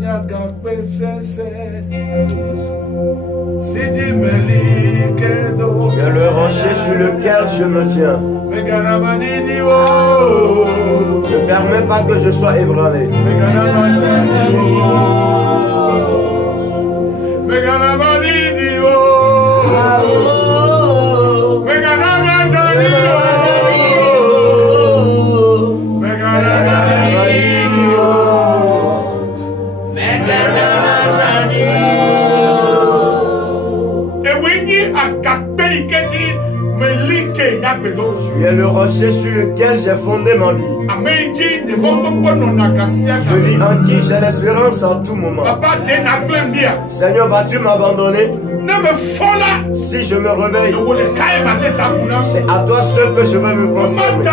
Tu es le rocher sur lequel je me tiens. Ne permets pas que je sois ébranlé. Tu es le rocher sur lequel j'ai fondé ma vie. Celui en qui j'ai l'espérance en tout moment. Seigneur, vas-tu m'abandonner? Si je me réveille, c'est à toi seul que je vais me prosterner.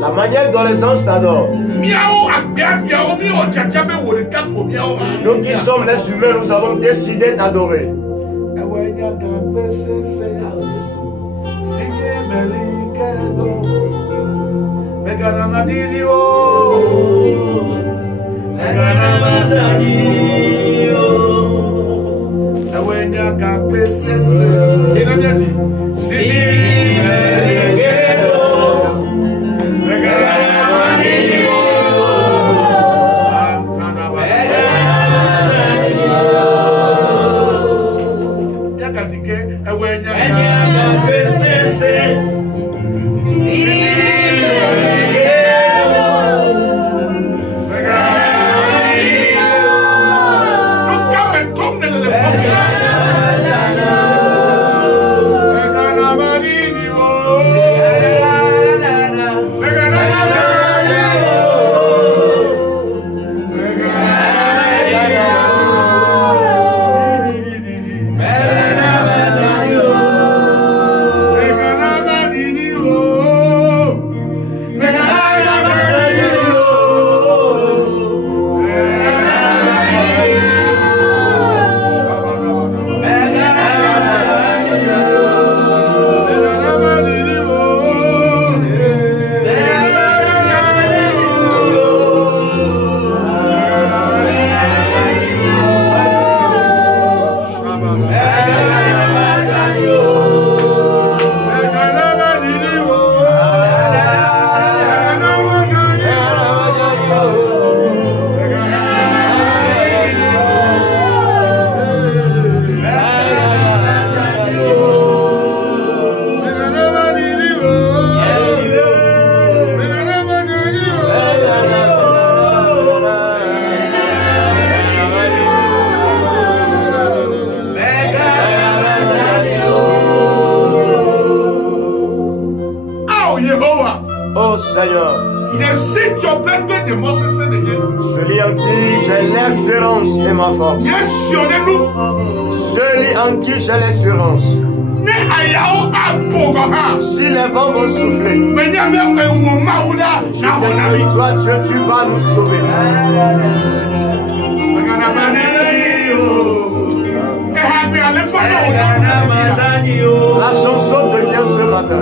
La manière dont les anges t'adorent. Nous qui sommes les humains, nous avons décidé d'adorer. Oh Seigneur, celui en qui j'ai l'espérance et ma force, celui en qui j'ai l'espérance. Si les vents vont souffler, toi Dieu, tu vas nous sauver. La chanson devient ce matin.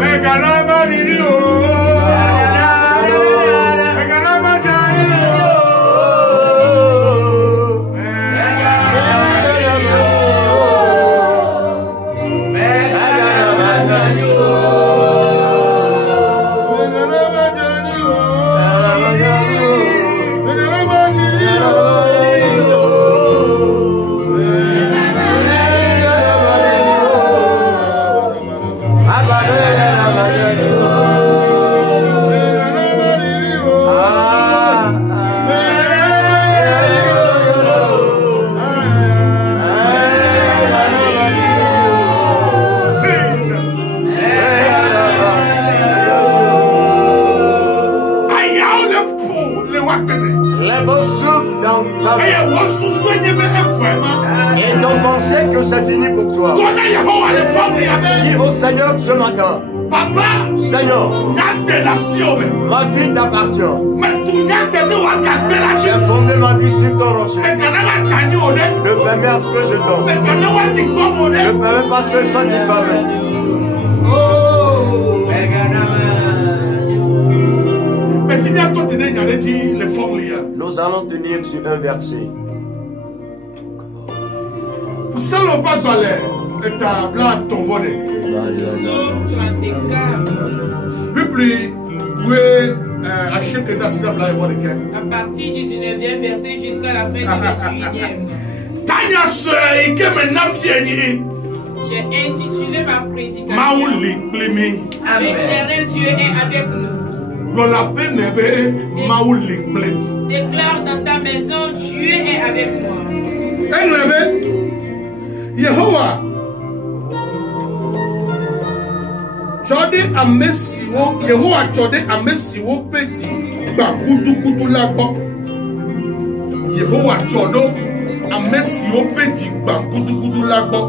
Et donc pensez que c'est fini pour toi. Dis au Seigneur ce matin, Papa, Seigneur, ma vie t'appartient. J'ai fondé ma vie sur ton rocher. Ne permets à ce que je tombe. Ne permets pas ce que je sois diffamé. Mais tu dis à toi, les formes Nous allons tenir sur un verset. À partir du 19e verset jusqu'à la fin du 21e. J'ai intitulé ma prédication L'éternel Dieu est avec nous. Déclare dans ta maison, Dieu est avec moi. Yehovah Chode amesiwo Yehovah chode amesiwo peti ba kutu labo. Yehovah chodo amesiwo peti ba kutu labo.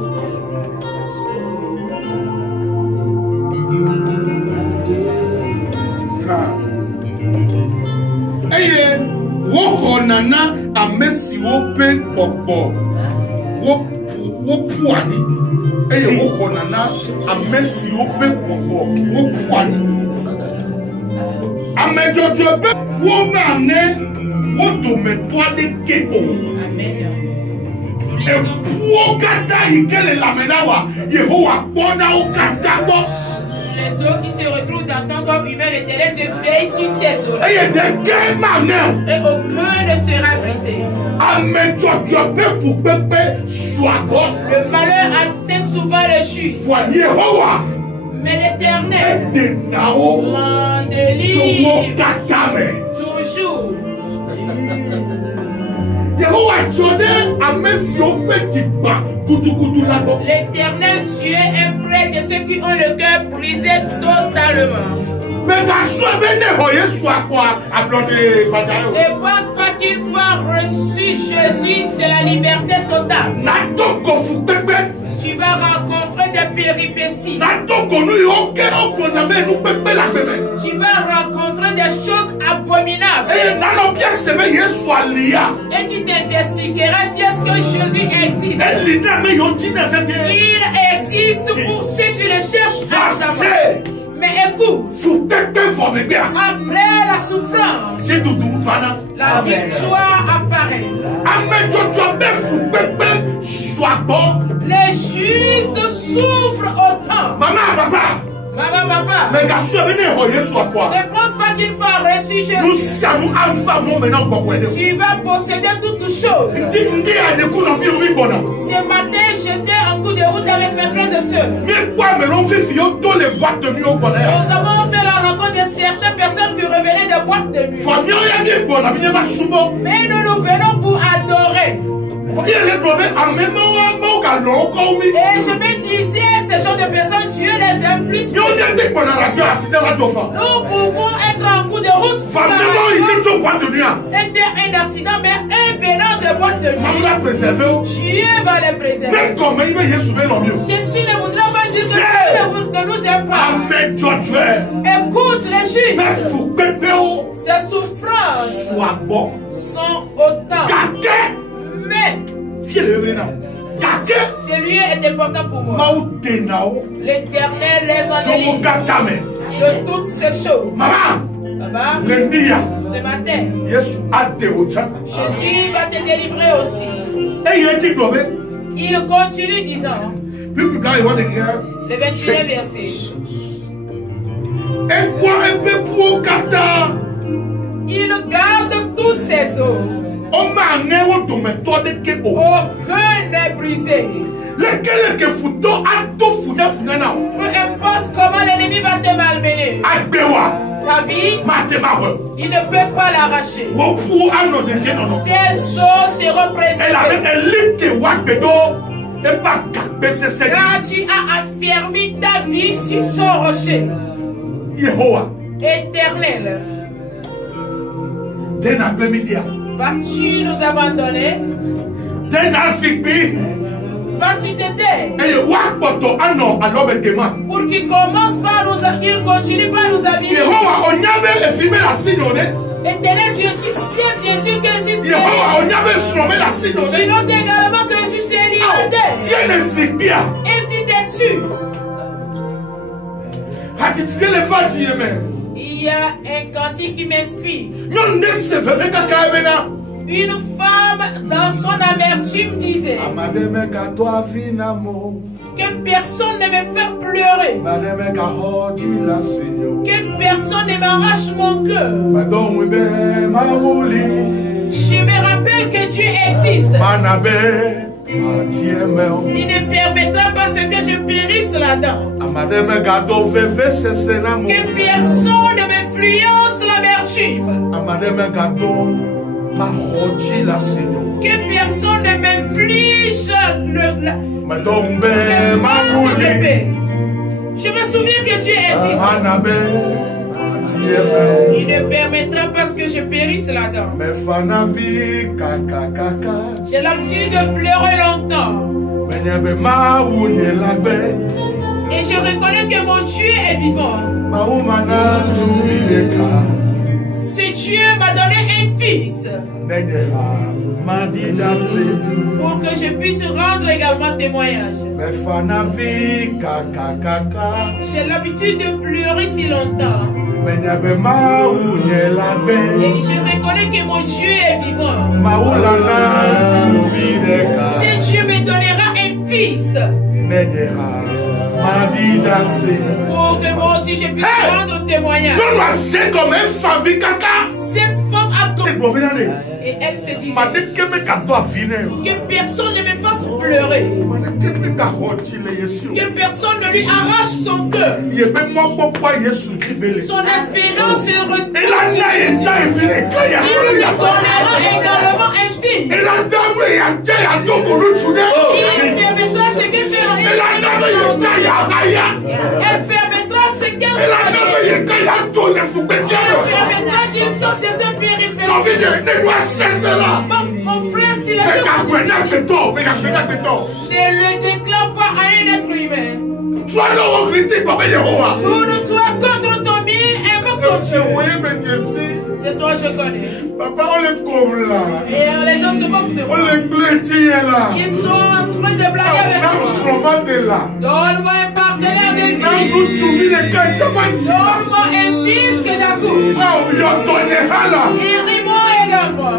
Eye wo honana amesiwo pe popo. Wo puani eye wo konana amesi ope popo wo puani amejojo pe wo mane wo to me toade keko e puo kata ikele lamenawa Yehovah bona o kata bo. Les eaux qui se retrouvent dans ton corps humain, l'Éternel te veille sur ces eaux. Et aucun ne sera brisé. Le malheur atteint souvent le juste. Mais l'Éternel l'en délivre toujours. L'Éternel Dieu est près de ceux qui ont le cœur brisé totalement. Ne pense pas qu'une fois reçu Jésus, c'est la liberté totale. Tu vas rencontrer des péripéties. Tu vas rencontrer des choses abominables. Et tu t'investigueras si est-ce que Jésus existe. Il existe pour ceux qui le cherchent à savoir. Mais écoute, après la souffrance, la victoire apparaît. Les justes souffrent autant. Maman, papa. Ne pense pas qu'il faut reçu Jésus. Tu vas posséder toutes choses. Ce matin, j'étais en cours de route avec mes frères et sœurs. Nous avons fait la rencontre de certaines personnes qui revenaient des boîtes de nuit. Mais nous venons pour adorer. Et je me disais, ces gens de personnes, Dieu les aime plus. Nous pouvons être en cours de route et faire un accident, mais un venant de boîte de nuit, Dieu va les préserver. C'est si ne voudra pas dire que Dieu ne nous aime pas. Écoute les juifs, ces souffrances sont autant. Mais celui est important pour moi. L'Éternel les en délivre de toutes ces choses. Maman, ce matin, Jésus va te délivrer aussi. Il continue disant, le 21e verset. Il garde tous ses eaux. Aucun n'est brisé. Peu importe comment l'ennemi va te malmener, ta vie, il ne peut pas l'arracher. Tes os seront préservés. Car tu as affermi ta vie sur son rocher éternel. Vas-tu nous abandonner? Vas-tu t'aider? Pour qu'il commence par nous, qu'il continue par nous aviser. Éternel Dieu, tu sais bien sûr que si c'est tu notes également que Jésus est lié à terre. Et tu t'es dessus. Il il y a un cantique qui m'inspire. Une femme dans son amertume disait que personne ne me fait pleurer, que personne ne m'arrache mon cœur. Je me rappelle que Dieu existe. Il ne permettra pas ce que je périsse là-dedans. Que personne ne m'influence l'amertume. Que personne ne m'inflige le mal ou le paix. Je me souviens que Dieu existe. Il ne permettra pas que je périsse là-dedans. J'ai l'habitude de pleurer longtemps. Et je reconnais que mon Dieu est vivant. Ce Dieu m'a donné un fils pour que je puisse rendre également témoignage. J'ai l'habitude de pleurer si longtemps. Et je reconnais que mon Dieu est vivant. Si Dieu me donnera un fils pour que moi aussi je puisse rendre témoignage. Cette femme a compris. Et elle se disait que personne ne me fasse pleurer, que personne ne lui arrache son cœur. Son espérance se retrouve. Il lui donnera également un fils. Il permettra ce qu'elle fait. Elle permettra ce qu'elle fait. Elle permettra qu'il sorte de ses périphéries. Mon frère, si la chose ne le déclare pas à un être humain. Tourne-toi contre ton bien et contre ton Dieu. C'est toi je connais. Et les gens se moquent de moi. Ils sont en train de blaguer avec moi. Donne-moi un partenaire de vie. Donne-moi un fils que j'accouche. Guéris-moi également.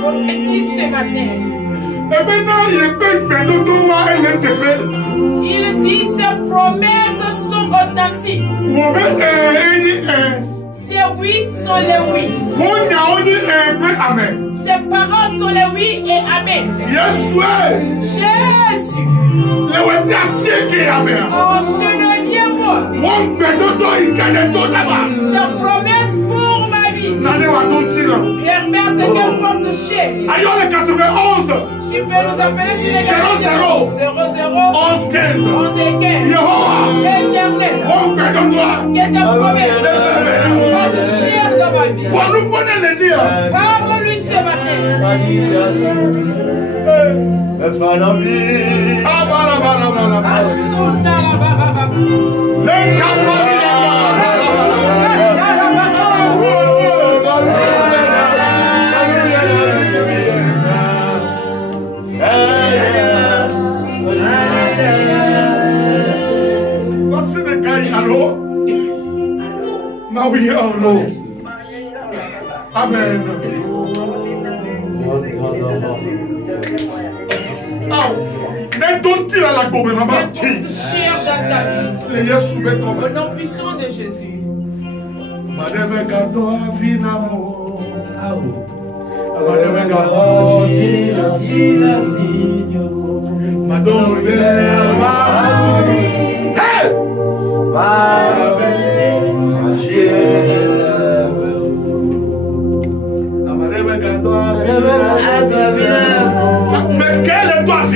Prophétise ce matin. Il dit ses promesses sont authentiques. Ses oui sont les oui. Tes paroles sont les oui et amen. Jésus. En ce 9e mois. Ta promesse pour ma vie. Permets ce qu'elle porte chez. Aïe, 91. Tu peux nous appeler sur les 00 11 15 11 et 15. Éternel. Que ta promesse porte cher dans ma vie. Parle-lui ce matin. Oui, oh Lord. Amen. Ne donne-t-il à la gomme, maman? Cher dans ta vie. Au nom puissant de Jésus. Madame Gato Avinamo. Madame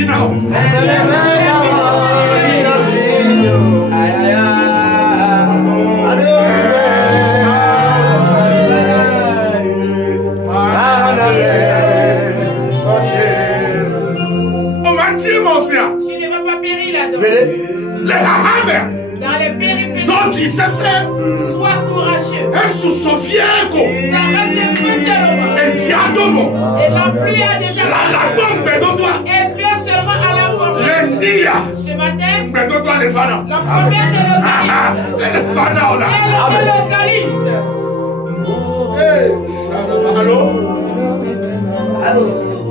final. Tu ne vas pas périr là-dedans. Dans les péripéties. Donc tu sais, sois courageux. Ça reste seulement. Et la pluie a déjà espère seulement à la promesse. Ce matin, la première te localise. Allô?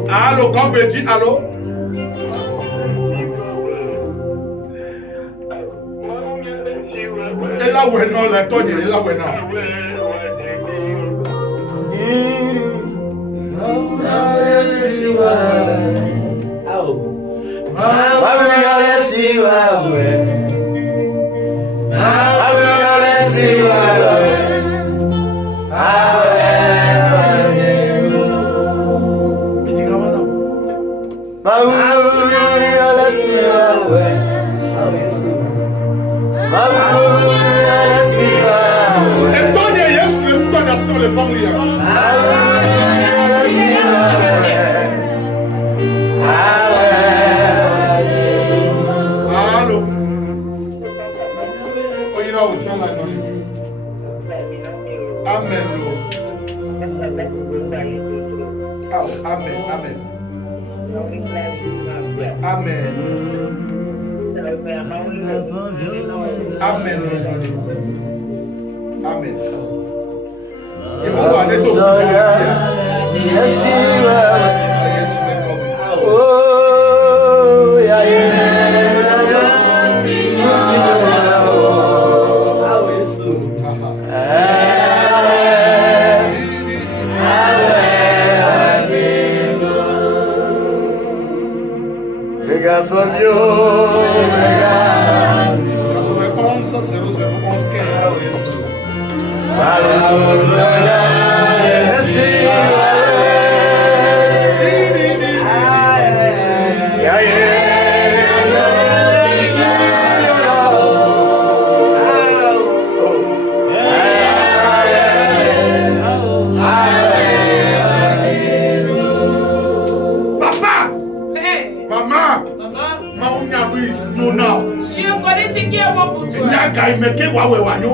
Allô, quand me dit allô? Et là où est non, la tonne, et là où est non. Les femmes allô. Amen. Amen. Amen. Amen. Amen. Amen. Jehovah, let us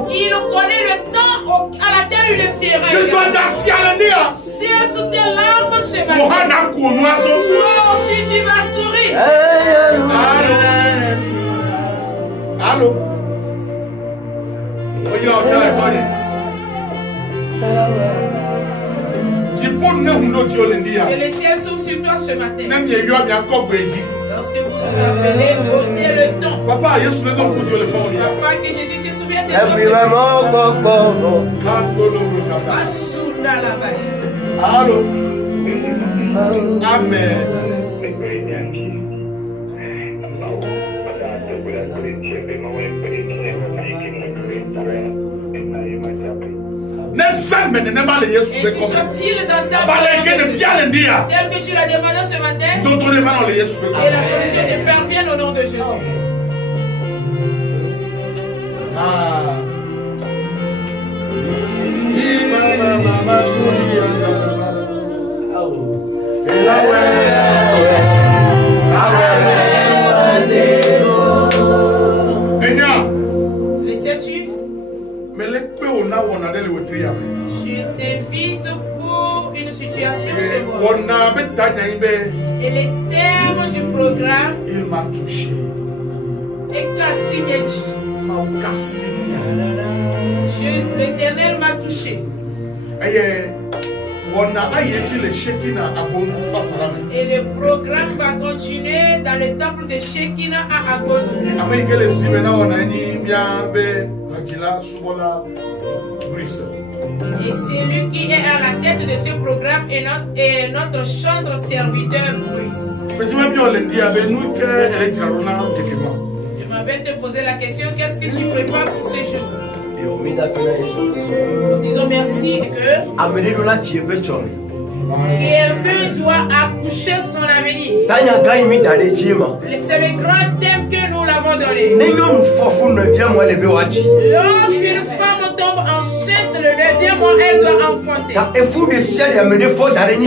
il connaît le temps à laquelle il le fera. Tu dois t'assialenir. Si sous tes larmes ce matin, toi aussi tu vas sourire. Allô? Et les ciels s'ouvrent sur toi ce matin. Lorsque vous nous appelez, ôtez le temps. Papa, que Jésus se souvient de toi. Allô? Amen. Et si soit-il dans ta vie, tel que tu l'as demandé ce matin, et la solution te parvienne au nom de Jésus. Le sais-tu? Je t'invite pour une situation seconde. Et les termes du programme, il m'a touché. L'Éternel m'a touché. Et le programme va continuer dans le temple de Shekinah à Agonou. Et c'est lui qui est à la tête de ce programme et notre chantre serviteur Bruce. Je m'avais te poser la question, qu'est-ce que tu prépares pour ce jour? Nous disons merci et que Quelqu'un doit accoucher son avenir. C'est le grand thème que nous l'avons donné. Lorsqu'une femme tombe enceinte, le 9e mois, elle doit enfanter.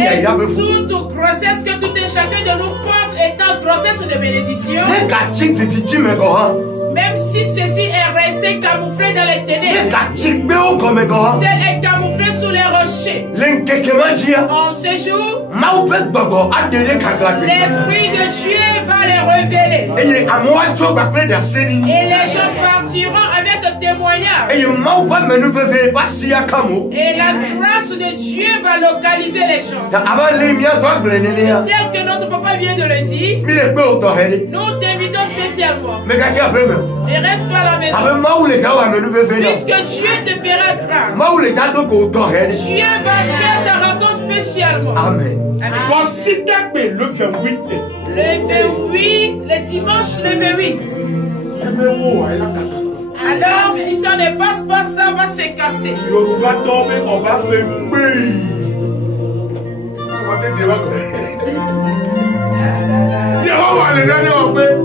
Et toute grossesse que tout et chacun de nous porte est une grossesse de bénédiction. Même si ceci est resté camouflé dans les ténèbres, c'est camouflé sous les rochers. En ce jour, l'Esprit de Dieu va les révéler. Et les gens partiront avec témoignage. Et la grâce de Dieu va localiser les gens. Tel que notre papa vient de le dire, nous t'invitons spécialement. Et reste pas à la maison. Puisque Dieu te fera grâce. Dieu va faire ta rencontre spécialement. Amen. Considère que le 28. Le 28, le dimanche le 28. Alors, si ça ne passe pas, ça va se casser. On va tomber, on va faire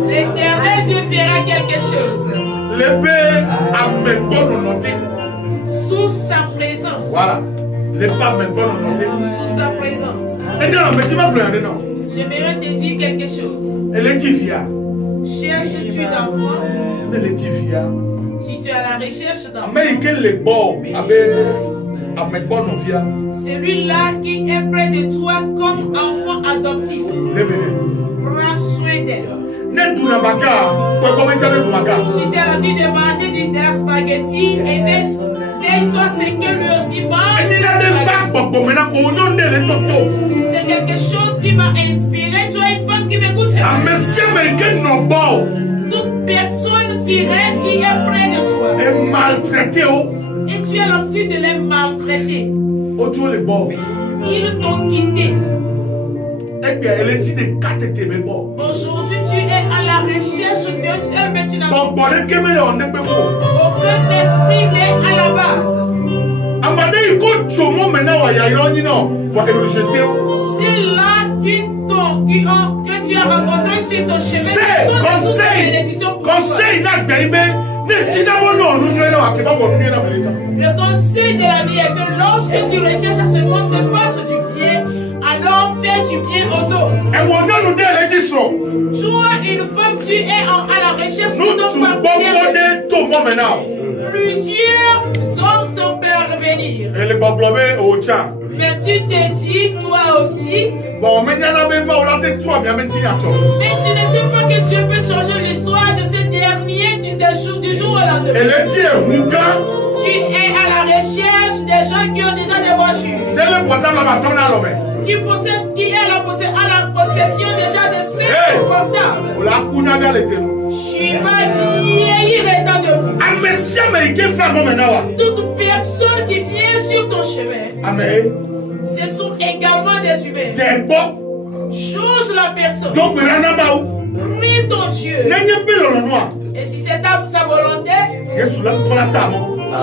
L'Éternel Dieu fera quelque chose. L'épée a maintenant noté. Sous sa présence. Voilà. L'épée a maintenant noté. Sous sa présence. Et non, mais tu vas prendre, non. J'aimerais te dire quelque chose. Elle est Tivia. Cherches-tu d'enfants? Elle est Tivia. Si tu es à la recherche d'enfants. Mais quel est bon avec celui-là qui est près de toi comme enfant adoptif. Prends soin d'elle. Si tu as envie de manger du spaghetti, et fais-toi ce que lui aussi mange. C'est quelque chose qui m'a inspiré. Tu as une femme qui m'écoute sur toute personne fidèle qui est près de toi. Et tu as l'habitude de les maltraiter. Ils t'ont quitté. Aujourd'hui, tu es à la recherche d'un seul, mais tu n'as aucun esprit n'est à la base. C'est là que tu as rencontré sur ton chemin. Le conseil de la vie est que lorsque tu recherches à ce qu'on te fasse du bien, alors fais du bien aux autres. Toi, une femme, tu es à la recherche de ton partenaire. Plusieurs hommes t'ont parvenir. Mais tu te dis, toi aussi. Mais tu ne sais pas que Dieu peut changer l'histoire de ce dernier du jour au lendemain. Tu es à la recherche des gens qui ont déjà des voitures. Qui est à la possession déjà de ces portables. Tu vas vieillir dans le monde. Toute personne qui vient sur ton chemin, ce sont également des humains. Change la personne. Prie ton Dieu. Et si c'est sa volonté,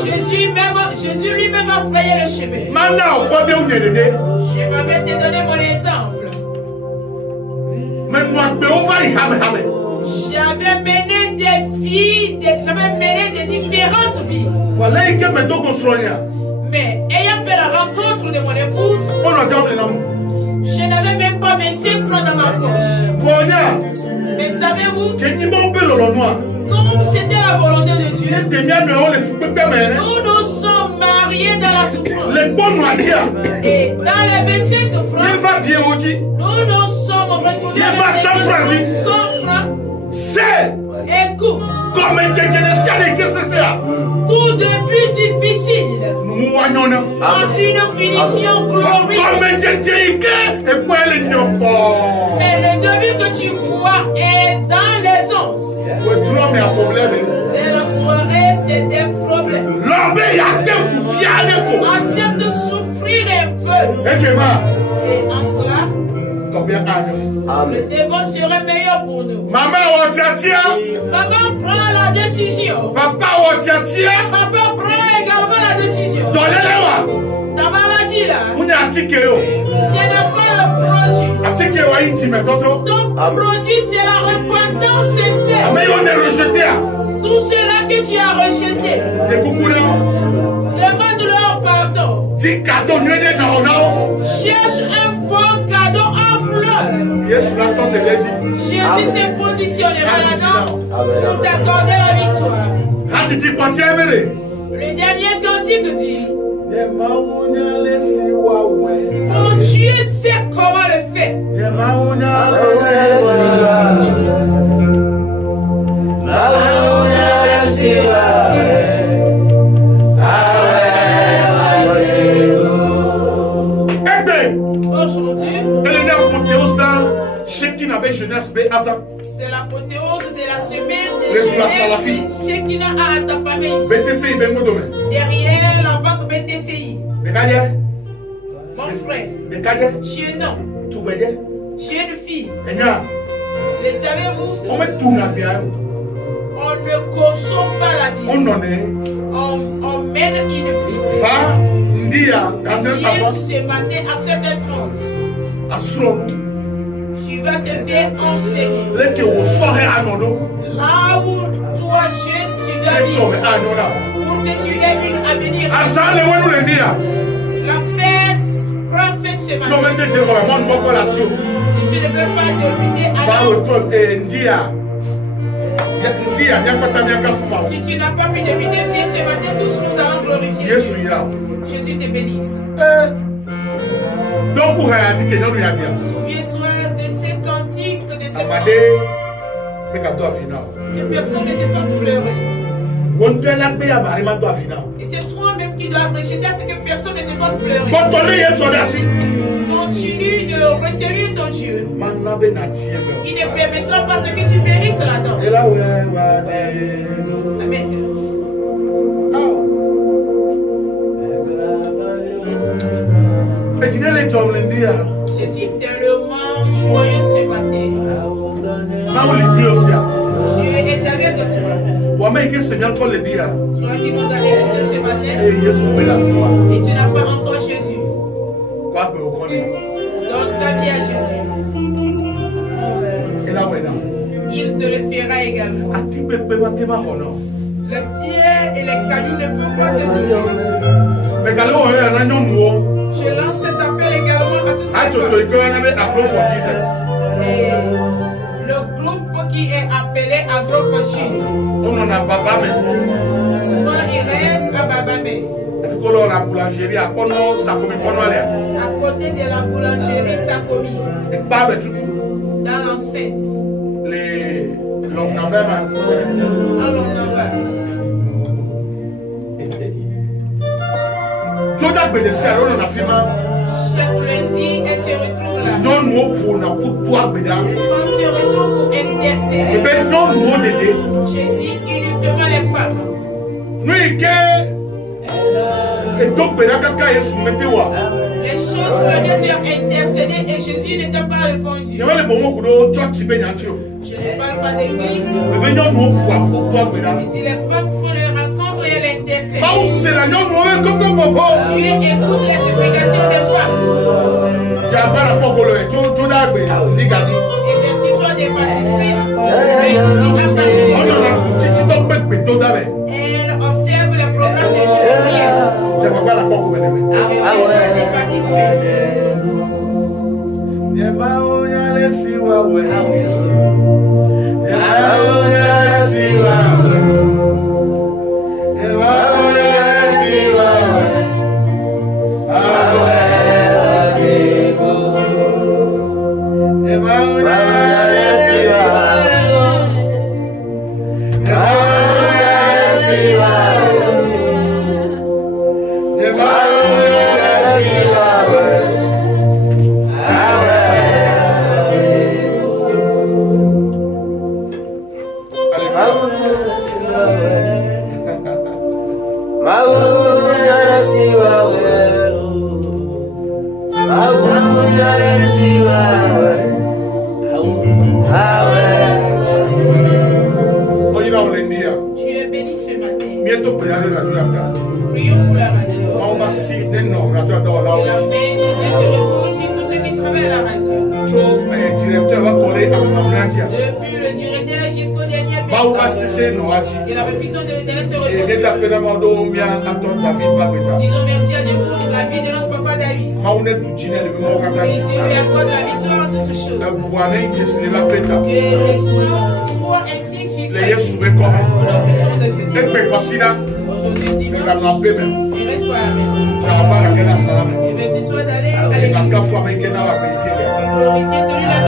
Jésus lui-même va frayer le chemin. Je vais te donner mon exemple. J'avais mené des différentes vies. Mais ayant fait la rencontre de mon épouse, je n'avais même pas 25 francs dans ma poche. Mais savez-vous, comme c'était la volonté de Dieu, nous nous sommes mariés dans la souffrance. Et dans les 25 francs, nous nous sommes retrouvés avec 100 francs. Écoute, tout début difficile a une finition glorieuse. Mais le début que tu vois est dans les onces. Et la soirée, c'est des problèmes. Accepte de souffrir un peu. Et en cela, le devant serait meilleur pour nous. Maman prend la décision. Papa prend également la décision. Ta maladie là, pas le produit. Ton produit, c'est la repentance sincère. Tout cela que tu as rejeté, demande-leur pardon. Cherche un bon cadeau en fleurs. Jésus s'est positionné là-dedans pour t'accorder la victoire. Le dernier cantique dit: mon Dieu sait comment le faire. C'est l'apothéose de la semaine de jeunesse Shekinah à Atapamé. Derrière la banque BTCI. Mon frère, j'ai un homme, j'ai une fille. Le savez-vous? On ne consomme pas la vie. On mène une vie. Ce matin à 7h30. Tu vas te faire enseigner. Là où toi jeune, tu dois vivre. Pour que tu aies une avenir. La fête prophète ce matin. Si tu ne veux pas dominer, alors si tu n'as pas pu dominer, viens ce matin, tous nous allons glorifier. Jésus te bénisse. Souviens-toi de ces cantiques, de ces que personne ne te fasse pleurer. Et c'est toi-même qui dois rejeter à ce que personne ne te fasse pleurer. Continue de retenir ton Dieu. Il ne permettra pas ce que tu périsses là-dedans. Amen. Je suis tellement joyeux ce matin. Dieu est avec toi. Toi qui nous as écoutés ce matin. Et tu n'as pas encore Jésus. Donne ta vie à Jésus. Il te le fera également. Les pierres et les cailloux ne peuvent pas te soutenir. Je lance cet appel également à toutes les femmes. Et le groupe qui est appelé Agro for Jesus. Souvent il reste à Babamé. À côté de la boulangerie Sakomi. Dans l'enceinte. Chaque lundi, elle se retrouve là. Les femmes se retrouvent pour intercéder. J'ai dit uniquement les femmes. Les choses pour lesquelles tu as intercédé et Jésus ne t'a pas répondu. Je ne parle pas d'église. Je dis les femmes font les rencontres et elles intercèdent. Tu écoutes les supplications des femmes. Et vertu-toi de participer. Elle observe le programme de jeu de prière. Et vertu-toi de participer. Que la puissance de l'Éternel se repose. Disons merci à Dieu pour la vie de notre papa David. Et Dieu lui accorde la victoire en toutes choses. Que le sang soit ainsi sur lui. Pour la puissance de Jésus. Aujourd'hui, dimanche, il reste pas à la maison. Et veux-tu toi d'aller à l'église? Glorifier celui-là.